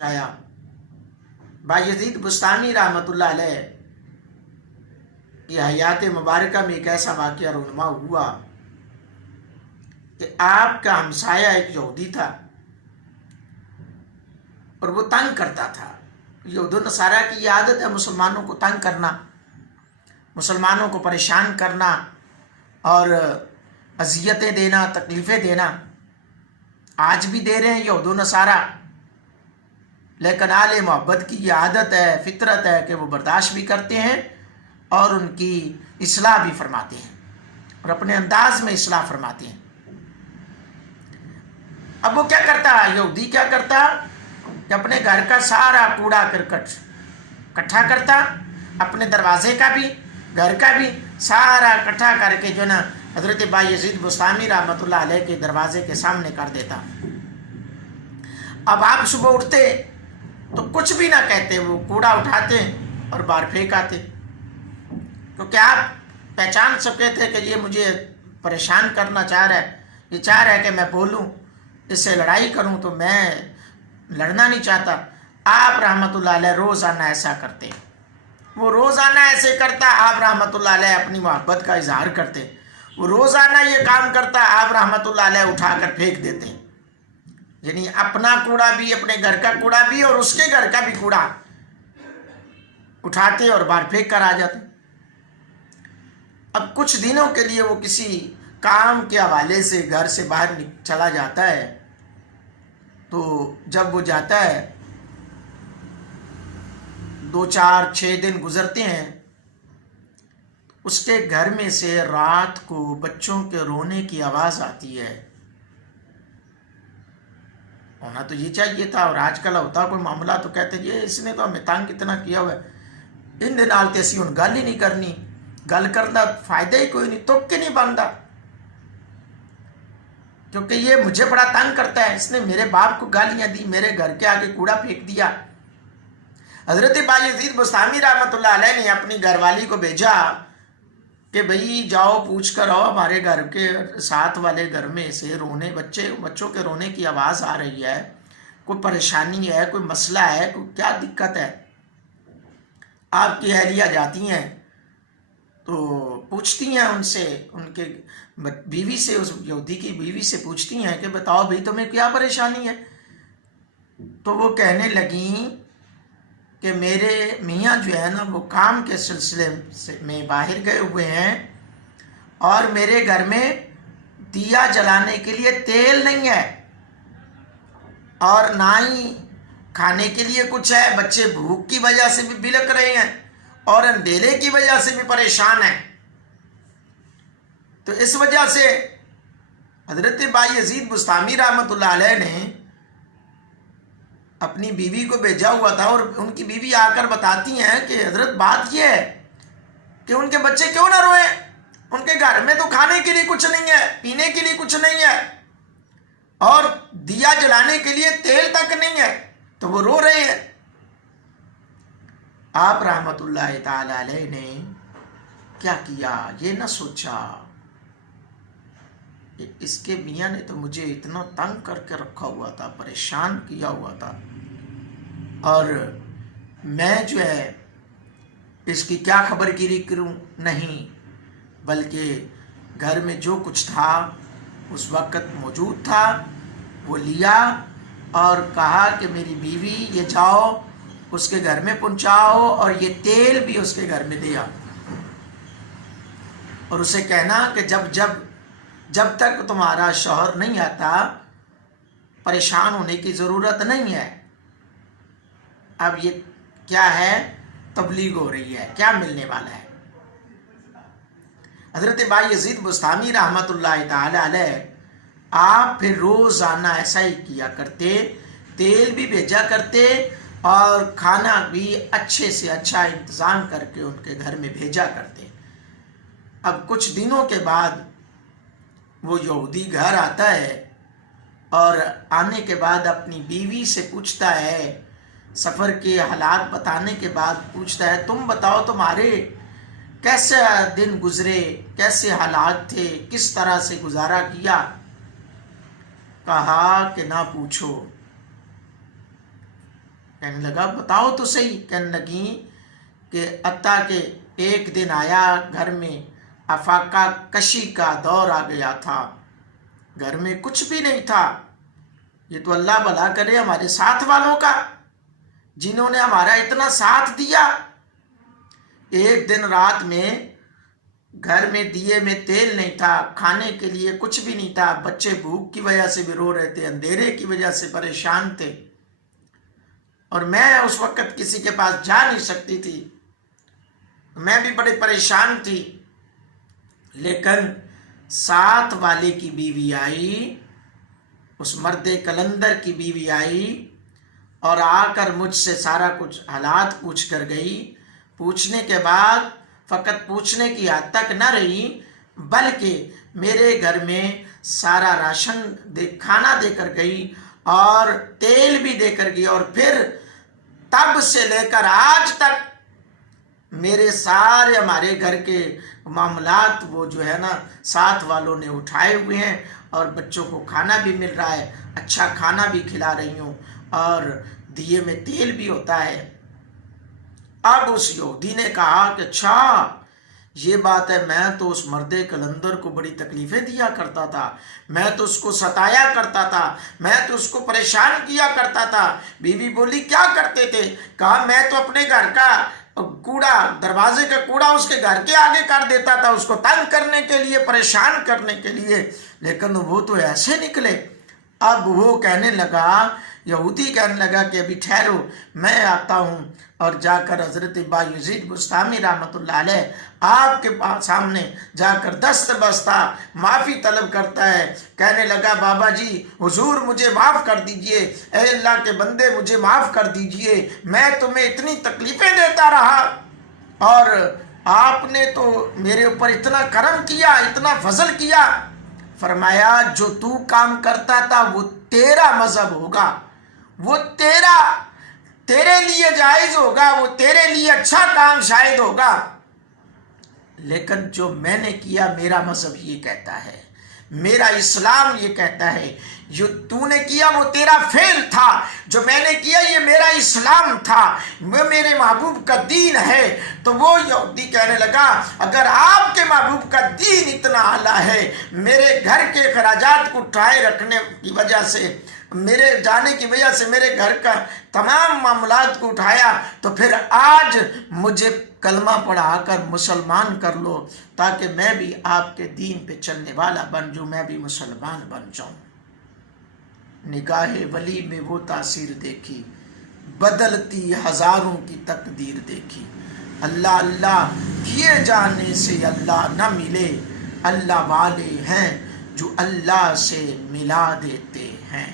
आया। बायजीद बुस्तामी रहमतुल्लाह अलैह की हयात मुबारका में एक ऐसा वाक़या रूनुमा हुआ कि आपका हमसाया एक यहूदी था और वो तंग करता था। यहूद नसारा की ये आदत है मुसलमानों को तंग करना, मुसलमानों को परेशान करना और अजियतें देना, तकलीफ़ें देना। आज भी दे रहे हैं यहूद नसारा, लेकिन आले मोहब्बत की ये आदत है, फितरत है कि वो बर्दाश्त भी करते हैं और उनकी इस्लाह भी फरमाते हैं और अपने अंदाज में इस्लाह फरमाते हैं। अब वो क्या करता है, यहूदी क्या करता कि अपने घर का सारा कूड़ा करकट इकट्ठा करता, अपने दरवाजे का भी, घर का भी सारा इकट्ठा करके जो ना हज़रत बायजीद बुस्तामी रहमतुल्लाह अलैह के दरवाजे के सामने कर देता। अब आप सुबह उठते तो कुछ भी ना कहते, वो कूड़ा उठाते और बाहर फेंक आते, क्योंकि आप पहचान सके थे कि ये मुझे परेशान करना चाह रहा है, ये चाह रहा है कि मैं बोलूं, इससे लड़ाई करूं, तो मैं लड़ना नहीं चाहता। आप रहमतुल्लाह अलैह रोज़ाना ऐसा करते, वो रोज़ाना ऐसे करता, आप रहमतुल्लाह अलैह अपनी मोहब्बत का इजहार करते। वो रोज़ाना ये काम करता, आप रहमतुल्लाह अलैह उठाकर फेंक देते। यानी अपना कूड़ा भी, अपने घर का कूड़ा भी और उसके घर का भी कूड़ा उठाते और बाहर फेंक कर आ जाते। अब कुछ दिनों के लिए वो किसी काम के हवाले से घर से बाहर चला जाता है, तो जब वो जाता है 2, 4, 6 दिन गुजरते हैं, उसके घर में से रात को बच्चों के रोने की आवाज़ आती है। होना तो ये चाहिए था, और आजकल होता कोई मामला तो कहते ये इसने तो हमें तंग कितना किया हुआ है, इन दे नाल ते असीं हुण गल ही नहीं करनी, गल करना फायदा ही कोई नहीं, तुक ही नहीं बनता, क्योंकि ये मुझे बड़ा तंग करता है, इसने मेरे बाप को गालियां दी, मेरे घर के आगे कूड़ा फेंक दिया। हज़रत बायजीद बुस्तामी रहमतुल्लाह अलैह ने अपनी घरवाली को भेजा कि भाई जाओ पूछ कर आओ, हमारे घर के साथ वाले घर में से बच्चों के रोने की आवाज़ आ रही है, कोई परेशानी है, कोई मसला है, कोई क्या दिक्कत है। आपकी अहलिया जाती हैं तो पूछती हैं उनसे, उनके बीवी से, उस यहूदी की बीवी से पूछती हैं कि बताओ भाई तुम्हें क्या परेशानी है। तो वो कहने लगी कि मेरे मियाँ जो है ना वो काम के सिलसिले में बाहर गए हुए हैं और मेरे घर में दिया जलाने के लिए तेल नहीं है और ना ही खाने के लिए कुछ है। बच्चे भूख की वजह से भी बिलक रहे हैं और अंधेरे की वजह से भी परेशान हैं। तो इस वजह से हज़रत बायजीद बुस्तामी रहमतुल्लाह अलैह ने अपनी बीवी को भेजा हुआ था और उनकी बीवी आकर बताती हैं कि हज़रत बात यह है कि उनके बच्चे क्यों ना रोए, उनके घर में तो खाने के लिए कुछ नहीं है, पीने के लिए कुछ नहीं है और दिया जलाने के लिए तेल तक नहीं है, तो वो रो रहे हैं। आप रहमतुल्लाह ताला अलैह ने क्या किया, ये ना सोचा इसके मियाँ ने तो मुझे इतना तंग करके रखा हुआ था, परेशान किया हुआ था, और मैं जो है इसकी क्या खबरगिरी करूं। नहीं, बल्कि घर में जो कुछ था उस वक़्त मौजूद था वो लिया और कहा कि मेरी बीवी ये जाओ उसके घर में पहुंचाओ और ये तेल भी उसके घर में दे आओ और उसे कहना कि जब तक तुम्हारा शौहर नहीं आता परेशान होने की ज़रूरत नहीं है। अब ये क्या है, तबलीग हो रही है, क्या मिलने वाला है। हज़रत बायजीद बुस्तामी रहमतुल्लाह ताला अलैह आप फिर रोज़ाना ऐसा ही किया करते, तेल भी भेजा करते और खाना भी अच्छे से अच्छा इंतज़ाम करके उनके घर में भेजा करते। अब कुछ दिनों के बाद वो यहूदी घर आता है और आने के बाद अपनी बीवी से पूछता है, सफ़र के हालात बताने के बाद पूछता है, तुम बताओ तुम्हारे कैसे दिन गुजरे, कैसे हालात थे, किस तरह से गुजारा किया। कहा कि ना पूछो, کہنے لگا بتاؤ تو صحیح. کہنے لگی کہ عطا کہ ایک دن آیا گھر میں افاقہ کشی کا دور آ گیا تھا، گھر میں کچھ بھی نہیں تھا. یہ تو اللہ بھلا کرے ہمارے ساتھ والوں کا، جنہوں نے ہمارا اتنا ساتھ دیا. ایک دن رات میں گھر میں دیے میں تیل نہیں تھا، کھانے کے لیے کچھ بھی نہیں تھا، بچے بھوک کی وجہ سے بھی رو رہے تھے، اندھیرے کی وجہ سے پریشان تھے، اور میں اس وقت کسی کے پاس جا نہیں سکتی تھی، میں بھی بڑے پریشان تھی. لیکن ساتھ والے کی بیوی آئی، اس مرد کلندر کی بیوی آئی اور آ کر مجھ سے سارا کچھ حالات پوچھ کر گئی. پوچھنے کے بعد فقط پوچھنے کی حد تک نہ رہی، بلکہ میرے گھر میں سارا راشن کھانا دے کر گئی اور تیل بھی دے کر گئی، اور پھر تب سے لے کر آج تک میرے سارے ہمارے گھر کے معاملات وہ جو ہے نا ساتھ والوں نے اٹھائے ہوئے ہیں، اور بچوں کو کھانا بھی مل رہا ہے، اچھا کھانا بھی کھلا رہی ہوں، اور دیے میں تیل بھی ہوتا ہے. اب اس یہودی نے کہا کہ اچھا یہ بات ہے، میں تو اس مرد کلندر کو بڑی تکلیفیں دیا کرتا تھا، میں تو اس کو ستایا کرتا تھا، میں تو اس کو پریشان کیا کرتا تھا. بیوی بولی کیا کرتے تھے؟ کہا میں تو اپنے گھر کا کوڑا، دروازے کا کوڑا اس کے گھر کے آگے کر دیتا تھا، اس کو تنگ کرنے کے لیے، پریشان کرنے کے لیے، لیکن وہ تو ایسے نکلے. اب وہ کہنے لگا، یہودی کہنے لگا کہ ابھی ٹھہرو، میں آتا ہوں، اور جا کر حضرت بایزید بسطامی رحمۃ اللہ علیہ آپ کے سامنے جا کر دست بستہ معافی طلب کرتا ہے. کہنے لگا بابا جی حضور مجھے معاف کر دیجئے، اے اللہ کے بندے مجھے معاف کر دیجئے، میں تمہیں اتنی تکلیفیں دیتا رہا اور آپ نے تو میرے اوپر اتنا کرم کیا، اتنا فضل کیا. فرمایا جو تو کام کرتا تھا وہ تیرا مذہب ہوگا، وہ تیرے لیے جائز ہوگا، وہ تیرے لیے اچھا کام شاید ہوگا، لیکن جو میں نے کیا میرا مذہب یہ کہتا ہے، میرا اسلام یہ کہتا ہے، جو تو نے کیا وہ تیرا فعل تھا، جو میں نے کیا یہ میرا اسلام تھا، وہ میرے محبوب کا دین ہے. تو وہ یہودی کہنے لگا اگر آپ کے محبوب کا دین اتنا اعلیٰ ہے، میرے گھر کے اخراجات کو اٹھائے رکھنے کی وجہ سے، میرے جانے کی وجہ سے میرے گھر کا تمام معاملات کو اٹھایا، تو پھر آج مجھے کلمہ پڑھا کر مسلمان کر لو تاکہ میں بھی آپ کے دین پہ چلنے والا بن جاؤں، میں بھی مسلمان بن جاؤں. نگاہ ولی میں وہ تاثیر دیکھی، بدلتی ہزاروں کی تقدیر دیکھی. اللہ اللہ کیے جانے سے اللہ نہ ملے، اللہ والے ہیں جو اللہ سے ملا دیتے ہیں.